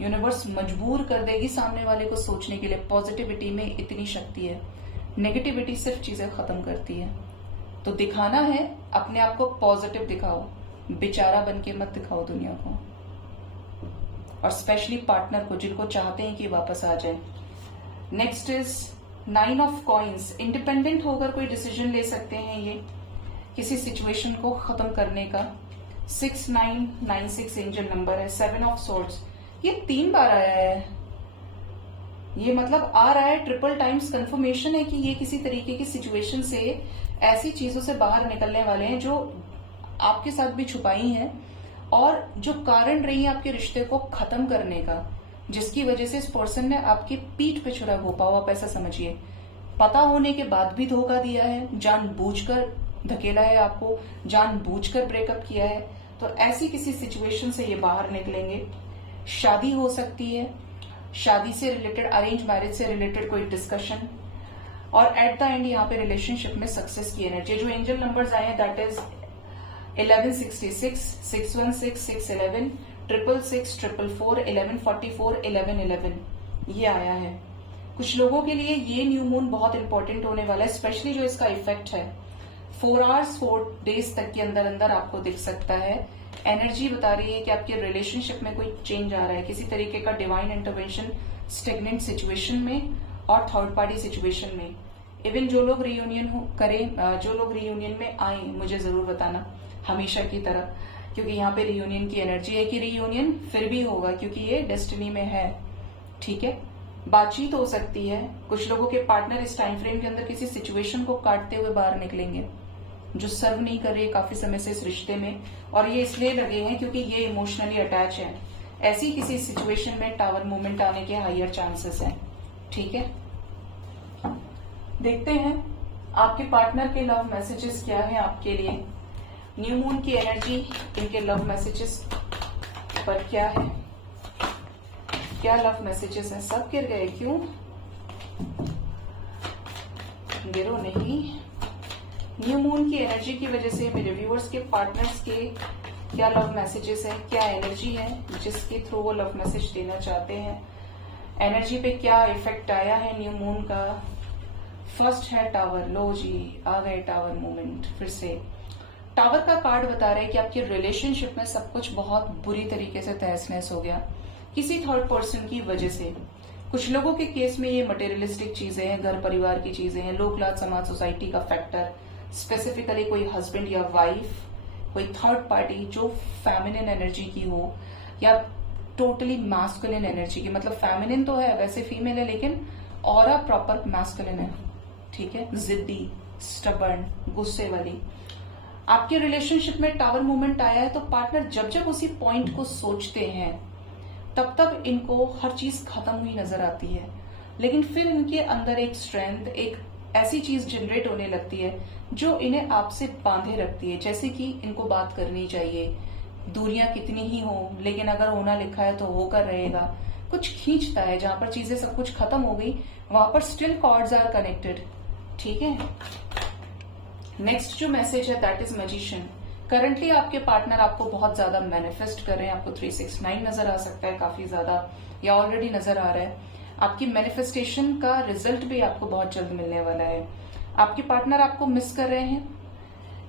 यूनिवर्स मजबूर कर देगी सामने वाले को सोचने के लिए। पॉजिटिविटी में इतनी शक्ति है, नेगेटिविटी सिर्फ चीजें खत्म करती है। तो दिखाना है, अपने आप को पॉजिटिव दिखाओ, बेचारा बन के मत दिखाओ दुनिया को, और स्पेशली पार्टनर को जिनको चाहते हैं कि वापस आ जाए। Next is 9 of coins. Independent होकर कोई डिसीजन ले सकते हैं ये किसी सिचुएशन को खत्म करने का। 6996 एंजल नंबर है। 7 ऑफ सोर्ड्स, ये 3 बार आया है। ये मतलब आ रहा है ट्रिपल टाइम्स। कंफर्मेशन है कि ये किसी तरीके की सिचुएशन से, ऐसी चीजों से बाहर निकलने वाले हैं जो आपके साथ भी छुपाई हैं और जो कारण रही है आपके रिश्ते को खत्म करने का, जिसकी वजह से इस पर्सन ने आपकी पीठ पे छुरा घोपा हो, आप ऐसा समझिए। पता होने के बाद भी धोखा दिया है, जानबूझकर धकेला है आपको, जानबूझकर ब्रेकअप किया है। तो ऐसी किसी सिचुएशन से ये बाहर निकलेंगे। शादी हो सकती है, शादी से रिलेटेड, अरेंज मैरिज से रिलेटेड कोई डिस्कशन, और एट द एंड यहाँ पे रिलेशनशिप में सक्सेस की एनर्जी। जो एंजल नंबर्स आए हैं दैट इज 1166, 616, 611, 666, 444, 1144, 1111 ये आया है। कुछ लोगों के लिए ये न्यू मून बहुत इंपॉर्टेंट होने वाला है, स्पेशली जो इसका इफेक्ट है 4 आवर्स 4 डेज तक के अंदर अंदर आपको दिख सकता है। एनर्जी बता रही है कि आपके रिलेशनशिप में कोई चेंज आ रहा है, किसी तरीके का डिवाइन इंटरवेंशन स्टेगनेंट सिचुएशन में और थर्ड पार्टी सिचुएशन में। इवन जो लोग रियूनियन करें, जो लोग रियूनियन में आए, मुझे जरूर बताना हमेशा की तरह, क्योंकि यहाँ पे रियूनियन की एनर्जी है कि रियूनियन फिर भी होगा, क्योंकि ये डेस्टिनी में है, ठीक है। बातचीत हो सकती है। कुछ लोगों के पार्टनर इस टाइम फ्रेम के अंदर किसी सिचुएशन को काटते हुए बाहर निकलेंगे जो सर्व नहीं कर रही है काफी समय से इस रिश्ते में, और ये इसलिए लगे हैं क्योंकि ये इमोशनली अटैच है। ऐसी किसी सिचुएशन में टावर मूवमेंट आने के हायर चांसेस हैं। ठीक है, देखते हैं आपके पार्टनर के लव मैसेजेस क्या है आपके लिए। न्यू मून की एनर्जी इनके लव मैसेजेस पर क्या है, क्या लव मैसेजेस हैं। सब गिर गए, क्यों गिरो नहीं। न्यू मून की एनर्जी की वजह से मेरे व्यूअर्स के पार्टनर्स के क्या लव मैसेजेस है, क्या एनर्जी है जिसके थ्रू वो लव मैसेज देना चाहते हैं, एनर्जी पे क्या इफेक्ट आया है न्यू मून का। फर्स्ट है टावर, लो जी आ गए टावर मूवमेंट फिर से। टावर का कार्ड बता रहे हैं कि आपकी रिलेशनशिप में सब कुछ बहुत बुरी तरीके से तहस नहस हो गया किसी थर्ड पर्सन की वजह से। कुछ लोगों के केस में ये मटेरियलिस्टिक चीजें हैं, घर परिवार की चीजें हैं, लो क्लास समाज सोसाइटी का फैक्टर, स्पेसिफिकली कोई हस्बैंड या वाइफ, कोई थर्ड पार्टी जो फेमिनिन एनर्जी की हो या टोटली मैस्कुलिन एनर्जी की। मतलब फेमिनिन तो है, वैसे फीमेल है, लेकिन ऑरा प्रॉपर मैस्कुलिन है। ठीक है, जिद्दी, स्टबर्न, गुस्से वाली। आपके रिलेशनशिप में टावर मूवमेंट आया है तो पार्टनर जब जब उसी पॉइंट को सोचते हैं तब तब इनको हर चीज खत्म हुई नजर आती है, लेकिन फिर इनके अंदर एक स्ट्रेंथ, एक ऐसी चीज जनरेट होने लगती है जो इन्हें आपसे बांधे रखती है। जैसे कि इनको बात करनी चाहिए, दूरियां कितनी ही हो लेकिन अगर होना लिखा है तो होकर रहेगा। कुछ खींचता है, जहां पर चीजें सब कुछ खत्म हो गई वहां पर स्टिल कॉर्ड्स आर कनेक्टेड। ठीक है, नेक्स्ट जो मैसेज है दैट इज मैजिशियन। करंटली आपके पार्टनर आपको बहुत ज्यादा मैनिफेस्ट कर रहे हैं, आपको 369 नजर आ सकता है काफी ज्यादा, या ऑलरेडी नजर आ रहा है। आपकी मैनिफेस्टेशन का रिजल्ट भी आपको बहुत जल्द मिलने वाला है। आपके पार्टनर आपको मिस कर रहे हैं,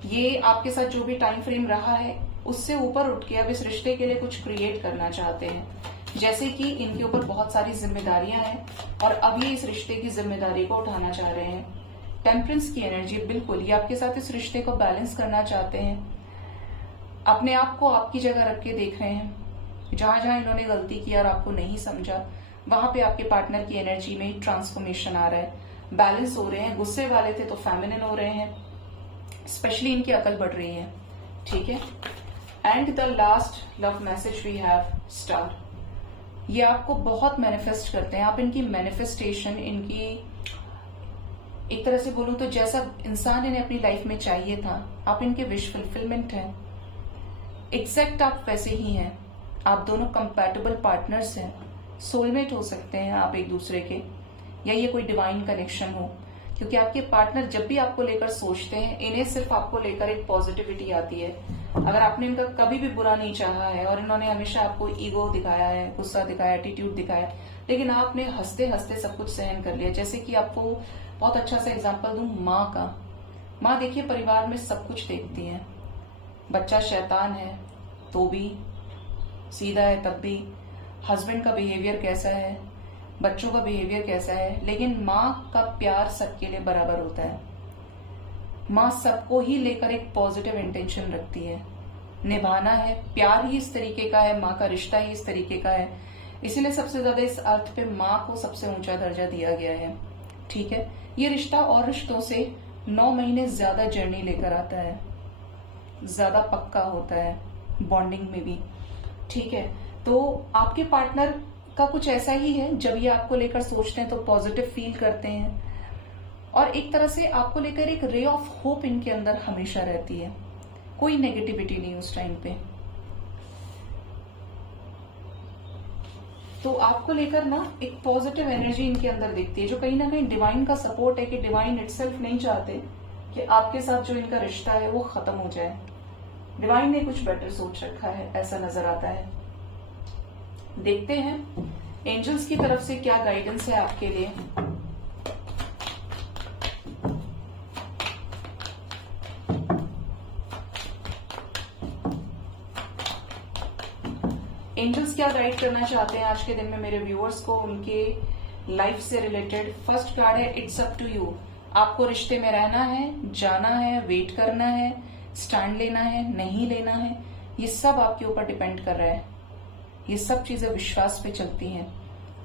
ये आपके साथ जो भी टाइम फ्रेम रहा है उससे ऊपर उठ के अब इस रिश्ते के लिए कुछ क्रिएट करना चाहते हैं। जैसे कि इनके ऊपर बहुत सारी जिम्मेदारियां हैं और अब ये इस रिश्ते की जिम्मेदारी को उठाना चाह रहे हैं। टेम्परेंस की एनर्जी, बिल्कुल ये आपके साथ इस रिश्ते को बैलेंस करना चाहते हैं, अपने आप को आपकी जगह रख के देख रहे हैं। जहां जहां इन्होंने गलती की और आपको नहीं समझा वहां पे आपके पार्टनर की एनर्जी में ट्रांसफॉर्मेशन आ रहा है, बैलेंस हो रहे हैं। गुस्से वाले थे तो फेमिनिन हो रहे हैं, स्पेशली इनकी अकल बढ़ रही है। ठीक है, and the last love message we have star. ये आपको बहुत मैनिफेस्ट करते हैं, आप इनकी मैनिफेस्टेशन, इनकी एक तरह से बोलूं तो जैसा इंसान इन्हें अपनी लाइफ में चाहिए था, आप इनके विश फुलफिलमेंट हैं। एग्जैक्ट आप वैसे ही हैं, आप दोनों कंपैटिबल पार्टनर्स हैं, सोलमेट हो सकते हैं आप एक दूसरे के, या ये कोई डिवाइन कनेक्शन हो। क्योंकि आपके पार्टनर जब भी आपको लेकर सोचते हैं इन्हें सिर्फ आपको लेकर एक पॉजिटिविटी आती है। अगर आपने इनका कभी भी बुरा नहीं चाहा है और इन्होंने हमेशा आपको ईगो दिखाया है, गुस्सा दिखाया, एटीट्यूड दिखाया, लेकिन आपने हंसते हंसते सब कुछ सहन कर लिया। जैसे कि आपको बहुत अच्छा सा एग्जाम्पल दूं माँ का। माँ देखिए परिवार में सब कुछ देखती है, बच्चा शैतान है तो भी, सीधा है तब भी, हस्बैंड का बिहेवियर कैसा है, बच्चों का बिहेवियर कैसा है, लेकिन माँ का प्यार सबके लिए बराबर होता है। माँ सबको ही लेकर एक पॉजिटिव इंटेंशन रखती है, निभाना है, प्यार ही इस तरीके का है, माँ का रिश्ता ही इस तरीके का है, इसीलिए सबसे ज्यादा इस अर्थ पे माँ को सबसे ऊंचा दर्जा दिया गया है। ठीक है, ये रिश्ता और रिश्तों से 9 महीने ज्यादा जर्नी लेकर आता है, ज्यादा पक्का होता है बॉन्डिंग में भी। ठीक है, तो आपके पार्टनर का कुछ ऐसा ही है, जब ये आपको लेकर सोचते हैं तो पॉजिटिव फील करते हैं और एक तरह से आपको लेकर एक रे ऑफ होप इनके अंदर हमेशा रहती है, कोई नेगेटिविटी नहीं उस टाइम पे। तो आपको लेकर ना एक पॉजिटिव एनर्जी इनके अंदर दिखती है, जो कहीं ना कहीं डिवाइन का सपोर्ट है कि डिवाइन इटसेल्फ नहीं चाहते कि आपके साथ जो इनका रिश्ता है वो खत्म हो जाए। डिवाइन ने कुछ बेटर सोच रखा है, ऐसा नजर आता है। देखते हैं एंजल्स की तरफ से क्या गाइडेंस है आपके लिए। एंजल्स क्या गाइड करना चाहते हैं आज के दिन में मेरे व्यूअर्स को, उनके लाइफ से रिलेटेड। फर्स्ट कार्ड है इट्स अप टू यू। आपको रिश्ते में रहना है, जाना है, वेट करना है, स्टैंड लेना है, नहीं लेना है, ये सब आपके ऊपर डिपेंड कर रहा है। ये सब चीजें विश्वास पे चलती हैं।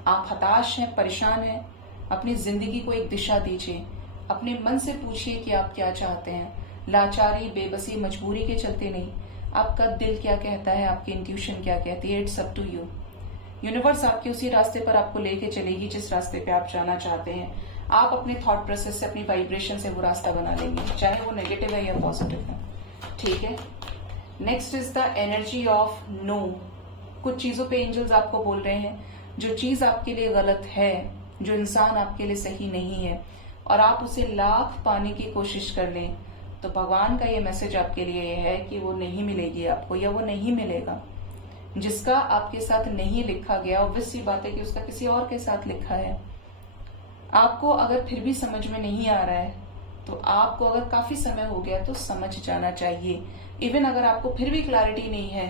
आप हताश हैं, परेशान हैं, अपनी जिंदगी को एक दिशा दीजिए, अपने मन से पूछिए कि आप क्या चाहते हैं। लाचारी, बेबसी, मजबूरी के चलते नहीं, आपका दिल क्या कहता है, आपकी इंट्यूशन क्या कहती है, it's up to you. Universe आपके उसी रास्ते पर आपको लेके चलेगी जिस रास्ते पे आप जाना चाहते हैं। आप अपने थॉट प्रोसेस से, अपनी वाइब्रेशन से वो रास्ता बना लेंगे, चाहे वो नेगेटिव है या पॉजिटिव है। ठीक है। Next is the energy of no. कुछ चीजों पे एंजल्स आपको बोल रहे हैं, जो चीज आपके लिए गलत है, जो इंसान आपके लिए सही नहीं है, और आप उसे लाख पाने की कोशिश कर लें, तो भगवान का ये मैसेज आपके लिए ये है कि वो नहीं मिलेगी आपको, या वो नहीं मिलेगा। जिसका आपके साथ नहीं लिखा गया, ऑब्वियस सी बात है कि उसका किसी और के साथ लिखा है। आपको अगर फिर भी समझ में नहीं आ रहा है, तो आपको अगर काफी समय हो गया तो समझ जाना चाहिए। इवन अगर आपको फिर भी क्लैरिटी नहीं है,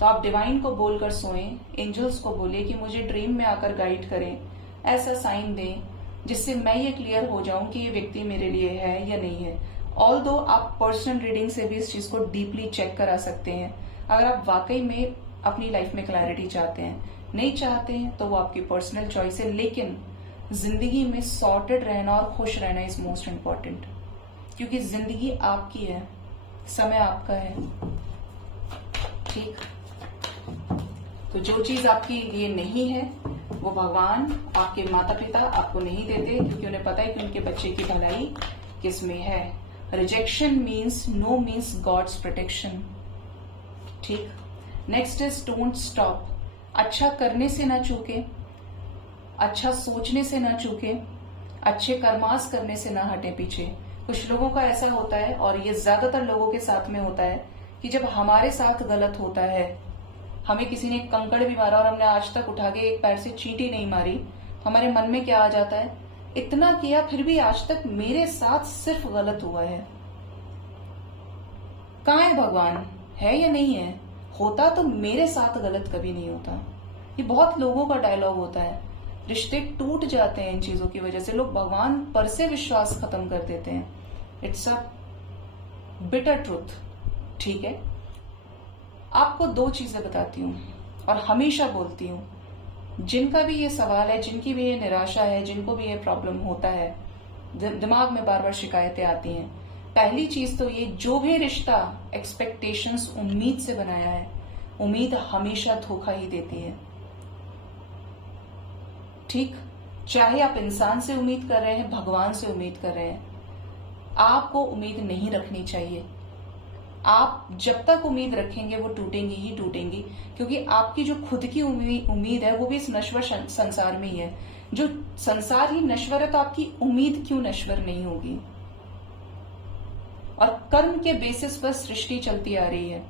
तो आप डिवाइन को बोलकर सोएं, एंजल्स को बोले कि मुझे ड्रीम में आकर गाइड करें, ऐसा साइन दें जिससे मैं ये क्लियर हो जाऊं कि ये व्यक्ति मेरे लिए है या नहीं है। ऑल्दो आप पर्सनल रीडिंग से भी इस चीज को डीपली चेक करा सकते हैं, अगर आप वाकई में अपनी लाइफ में क्लैरिटी चाहते हैं। नहीं चाहते हैं तो वो आपकी पर्सनल चॉइस है, लेकिन जिंदगी में सॉर्टेड रहना और खुश रहना इज मोस्ट इम्पोर्टेंट, क्योंकि जिंदगी आपकी है, समय आपका है। ठीक। तो जो चीज आपकी लिए नहीं है, वो भगवान, आपके माता पिता आपको नहीं देते, क्योंकि उन्हें पता है कि उनके बच्चे की भलाई किस में है। Rejection means no means God's protection. ठीक। Next is don't stop. अच्छा करने से ना चूके, अच्छा सोचने से ना चूके, अच्छे कर्मास करने से ना हटे पीछे। कुछ लोगों का ऐसा होता है, और ये ज्यादातर लोगों के साथ में होता है, कि जब हमारे साथ गलत होता है, हमें किसी ने कंकड़ भी मारा और हमने आज तक उठा के एक पैर से चींटी नहीं मारी, हमारे मन में क्या आ जाता है, इतना किया फिर भी आज तक मेरे साथ सिर्फ गलत हुआ है। कहाँ है भगवान, है या नहीं है? होता तो मेरे साथ गलत कभी नहीं होता। ये बहुत लोगों का डायलॉग होता है। रिश्ते टूट जाते हैं इन चीजों की वजह से, लोग भगवान पर से विश्वास खत्म कर देते हैं। It's a bitter truth. ठीक है। आपको दो चीजें बताती हूँ और हमेशा बोलती हूँ, जिनका भी ये सवाल है, जिनकी भी ये निराशा है, जिनको भी ये प्रॉब्लम होता है, दिमाग में बार बार शिकायतें आती हैं, पहली चीज तो ये, जो भी रिश्ता एक्सपेक्टेशंस, उम्मीद से बनाया है, उम्मीद हमेशा धोखा ही देती है। ठीक। चाहे आप इंसान से उम्मीद कर रहे हैं, भगवान से उम्मीद कर रहे हैं, आपको उम्मीद नहीं रखनी चाहिए। आप जब तक उम्मीद रखेंगे वो टूटेंगी ही टूटेंगी, क्योंकि आपकी जो खुद की उम्मीद है वो भी इस नश्वर संसार में ही है। जो संसार ही नश्वर है, तो आपकी उम्मीद क्यों नश्वर नहीं होगी? और कर्म के बेसिस पर सृष्टि चलती आ रही है।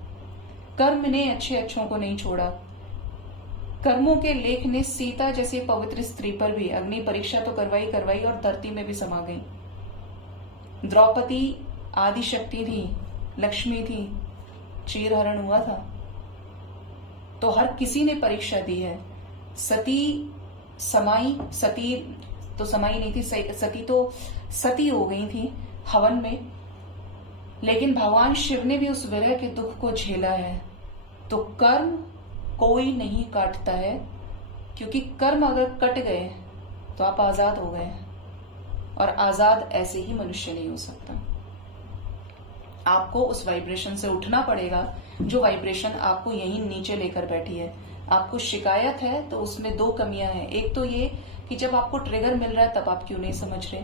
कर्म ने अच्छे अच्छों को नहीं छोड़ा। कर्मों के लेख ने सीता जैसी पवित्र स्त्री पर भी अग्नि परीक्षा तो करवाई और धरती में भी समा गई। द्रौपदी आदि शक्ति थी, लक्ष्मी थी, चीरहरण हुआ था, तो हर किसी ने परीक्षा दी है। सती तो समाई नहीं थी, सती तो सती हो गई थी हवन में, लेकिन भगवान शिव ने भी उस विरह के दुख को झेला है। तो कर्म कोई नहीं काटता है, क्योंकि कर्म अगर कट गए तो आप आजाद हो गए, और आजाद ऐसे ही मनुष्य नहीं हो सकता। आपको उस वाइब्रेशन से उठना पड़ेगा, जो वाइब्रेशन आपको यहीं नीचे लेकर बैठी है। आपको शिकायत है तो उसमें दो कमियां हैं। एक तो ये कि जब आपको ट्रिगर मिल रहा है तब आप क्यों नहीं समझ रहे।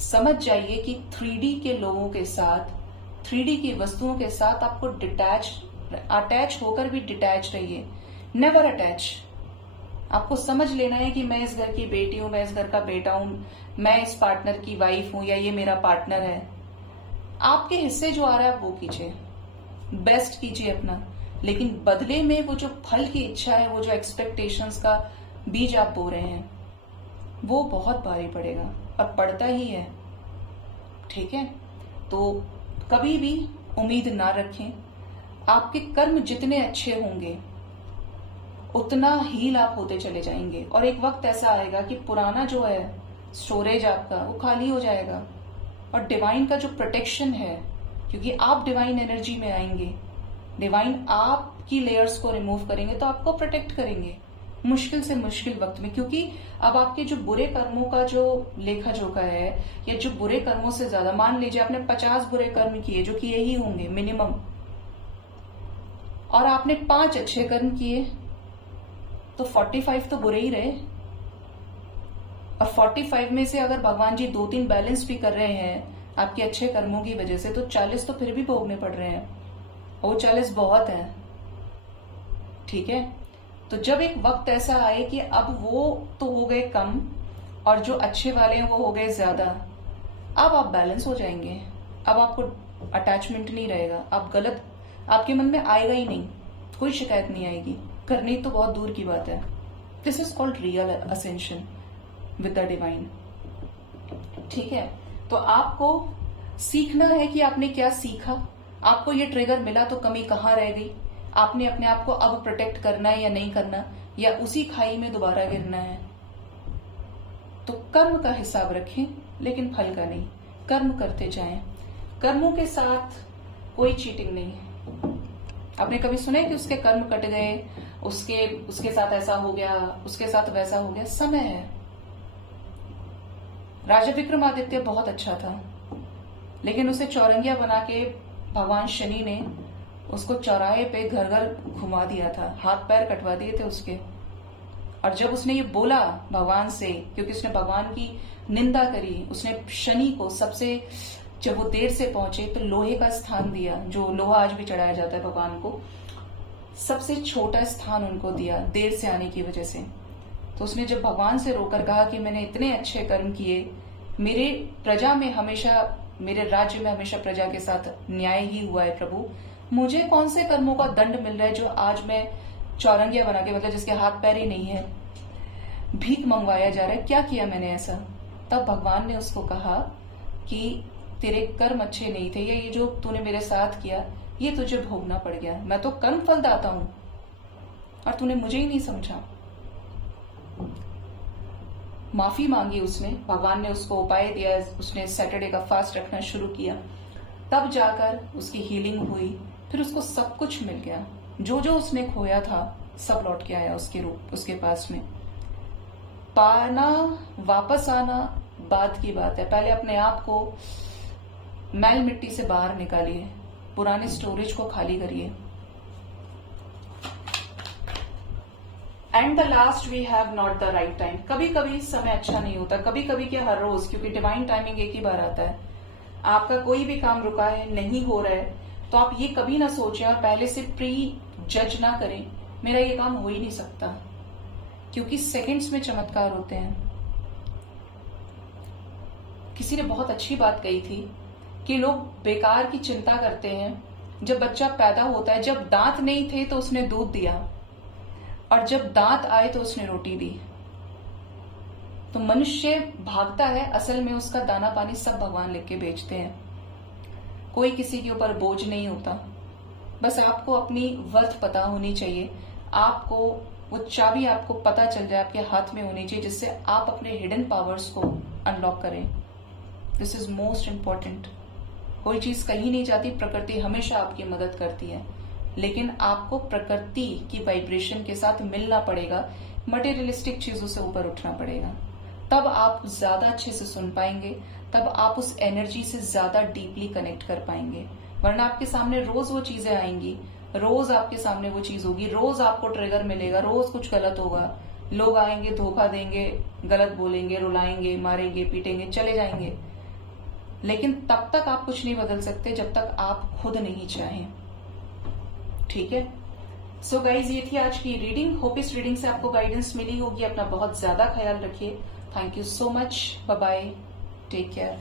समझ जाइए कि 3D के लोगों के साथ, 3D की वस्तुओं के साथ आपको अटैच होकर भी डिटैच रहिए, नेवर अटैच। आपको समझ लेना है कि मैं इस घर की बेटी हूं, मैं इस घर का बेटा हूं, मैं इस पार्टनर की वाइफ हूं, या ये मेरा पार्टनर है। आपके हिस्से जो आ रहा है वो कीजिए, बेस्ट कीजिए अपना, लेकिन बदले में वो जो फल की इच्छा है, वो जो एक्सपेक्टेशंस का बीज आप बो रहे हैं, वो बहुत भारी पड़ेगा, और पड़ता ही है। ठीक है। तो कभी भी उम्मीद ना रखें। आपके कर्म जितने अच्छे होंगे उतना हील आप होते चले जाएंगे, और एक वक्त ऐसा आएगा कि पुराना जो है स्टोरेज आपका वो खाली हो जाएगा, और डिवाइन का जो प्रोटेक्शन है, क्योंकि आप डिवाइन एनर्जी में आएंगे, डिवाइन आपकी लेयर्स को रिमूव करेंगे तो आपको प्रोटेक्ट करेंगे मुश्किल से मुश्किल वक्त में। क्योंकि अब आपके जो बुरे कर्मों का जो लेखा जोखा है, या जो बुरे कर्मों से ज्यादा, मान लीजिए आपने 50 बुरे कर्म किए, जो किए ही होंगे मिनिमम, और आपने 5 अच्छे कर्म किए तो 45 तो बुरे ही रहे। और 45 में से अगर भगवान जी 2-3 बैलेंस भी कर रहे हैं आपके अच्छे कर्मों की वजह से, तो 40 तो फिर भी भोगने पड़ रहे हैं। वो 40 बहुत है, ठीक है। तो जब एक वक्त ऐसा आए कि अब वो तो हो गए कम और जो अच्छे वाले हैं वो हो गए ज्यादा, अब आप बैलेंस हो जाएंगे। अब आपको अटैचमेंट नहीं रहेगा, आप गलत आपके मन में आएगा ही नहीं, कोई शिकायत नहीं आएगी, करनी तो बहुत दूर की बात है। This is called real ascension with the divine, ठीक है। तो आपको सीखना है कि आपने क्या सीखा, आपको ये ट्रिगर मिला तो कमी कहाँ रह गई, आपने अपने आप को अब प्रोटेक्ट करना है या नहीं करना, या उसी खाई में दोबारा गिरना है। तो कर्म का हिसाब रखें लेकिन फल का नहीं, कर्म करते जाएं। कर्मों के साथ कोई चीटिंग नहीं है। आपने कभी सुना है कि उसके कर्म कट गए, उसके साथ ऐसा हो गया, उसके साथ वैसा हो गया? समय है। राजा विक्रमादित्य बहुत अच्छा था, लेकिन उसे चौरंगिया बना के भगवान शनि ने उसको चौराहे पे घर घर घुमा दिया था, हाथ पैर कटवा दिए थे उसके। और जब उसने ये बोला भगवान से, क्योंकि उसने भगवान की निंदा करी, उसने शनि को सबसे, जब वो देर से पहुंचे तो लोहे का स्थान दिया, जो लोहा आज भी चढ़ाया जाता है भगवान को, सबसे छोटा स्थान उनको दिया देर से आने की वजह से। तो उसने जब भगवान से रोकर कहा कि मैंने इतने अच्छे कर्म किए, मेरे प्रजा में हमेशा, मेरे राज्य में हमेशा प्रजा के साथ न्याय ही हुआ है प्रभु, मुझे कौन से कर्मों का दंड मिल रहा है जो आज मैं चौरंगिया बना के, मतलब जिसके हाथ पैर ही नहीं है, भीख मंगवाया जा रहा है, क्या किया मैंने ऐसा? तब भगवान ने उसको कहा कि तेरे कर्म अच्छे नहीं थे, या ये जो तूने मेरे साथ किया ये तुझे भोगना पड़ गया। मैं तो कर्म फल दाता हूं और तूने मुझे ही नहीं समझा। माफी मांगी उसने, भगवान ने उसको उपाय दिया, उसने सैटरडे का फास्ट रखना शुरू किया, तब जाकर उसकी हीलिंग हुई। फिर उसको सब कुछ मिल गया, जो जो उसने खोया था सब लौट के आया उसके रूप, उसके पास में। पाना वापस आना बात की बात है, पहले अपने आप को मैल मिट्टी से बाहर निकालिए, पुराने स्टोरेज को खाली करिए। And the last we have not the right time. कभी कभी समय अच्छा नहीं होता, कभी कभी क्या हर रोज, क्योंकि डिवाइन टाइमिंग एक ही बार आता है। आपका कोई भी काम रुका है, नहीं हो रहा है, तो आप ये कभी ना सोचें और पहले से प्री जज ना करें मेरा ये काम हो ही नहीं सकता, क्योंकि सेकंड्स में चमत्कार होते हैं। किसी ने बहुत अच्छी बात कही थी कि लोग बेकार की चिंता करते हैं। जब बच्चा पैदा होता है, जब दांत नहीं थे तो उसने दूध दिया, और जब दांत आए तो उसने रोटी दी। तो मनुष्य भागता है, असल में उसका दाना पानी सब भगवान लिख के बेचते हैं। कोई किसी के ऊपर बोझ नहीं होता, बस आपको अपनी वर्थ पता होनी चाहिए, आपको वो चाबी आपको पता चल जाए, आपके हाथ में होनी चाहिए, जिससे आप अपने हिडन पावर्स को अनलॉक करें। This is most important. कोई चीज कहीं नहीं जाती, प्रकृति हमेशा आपकी मदद करती है, लेकिन आपको प्रकृति की वाइब्रेशन के साथ मिलना पड़ेगा, मटेरियलिस्टिक चीजों से ऊपर उठना पड़ेगा, तब आप ज्यादा अच्छे से सुन पाएंगे, तब आप उस एनर्जी से ज्यादा डीपली कनेक्ट कर पाएंगे। वरना आपके सामने रोज वो चीजें आएंगी, रोज आपके सामने वो चीज होगी, रोज आपको ट्रिगर मिलेगा, रोज कुछ गलत होगा, लोग आएंगे, धोखा देंगे, गलत बोलेंगे, रुलाएंगे, मारेंगे, पीटेंगे, चले जाएंगे, लेकिन तब तक आप कुछ नहीं बदल सकते जब तक आप खुद नहीं चाहें। ठीक है, सो गाइज, ये थी आज की रीडिंग। होप इस रीडिंग से आपको गाइडेंस मिली होगी। अपना बहुत ज्यादा ख्याल रखिए। Thank you so much, bye bye, take care.